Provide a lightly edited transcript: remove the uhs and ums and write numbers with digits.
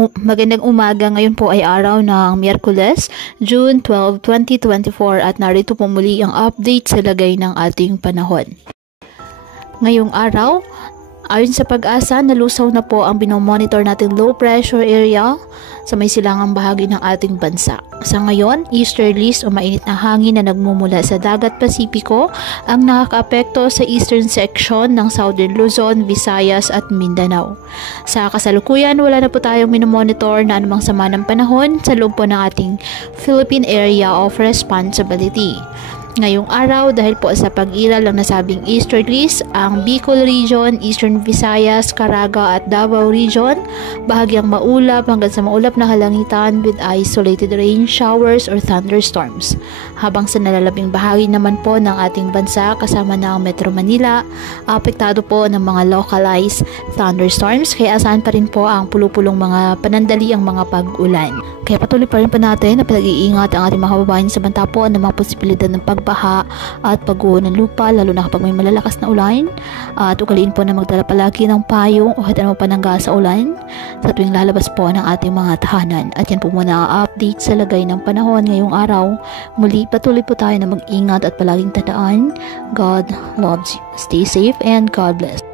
Magandang umaga, ngayon po ay araw ng Miyerkules, June 12, 2024 at narito po muli ang update sa lagay ng ating panahon. Ngayong araw, ayon sa Pag-asa, nalusaw na po ang binomonitor nating low pressure area sa may silangang bahagi ng ating bansa. Sa ngayon, easterlies o mainit na hangin na nagmumula sa dagat Pasipiko ang nakakaapekto sa eastern section ng Southern Luzon, Visayas at Mindanao. Sa kasalukuyan, wala na po tayong minomonitor na anumang sama ng panahon sa loob po ng ating Philippine Area of Responsibility. Ngayong araw, dahil po sa pag-iral ng nasabing easterlies, ang Bicol Region, Eastern Visayas, Caraga at Davao Region, bahagyang maulap hanggang sa maulap na kalangitan with isolated rain showers or thunderstorms. Habang sa nalalabing bahagi naman po ng ating bansa kasama na ang Metro Manila, apektado po ng mga localized thunderstorms, kaya asahan pa rin po ang pulupulong mga panandali ang mga pag-ulan. Kaya patuloy pa rin po natin na pag-iingat ang ating mga kababayan sa banta po ng mga posibilidad ng pagbaha at pagguho ng lupa, lalo na kapag may malalakas na ulan. At ugaliin po na magdala palagi ng payong o kahit anong panangga sa ulan sa tuwing lalabas po ng ating mga tahanan. At yan po muna ang update sa lagay ng panahon ngayong araw. Muli patuloy po tayo na mag-ingat at palaging tandaan, God loves you. Stay safe and God bless.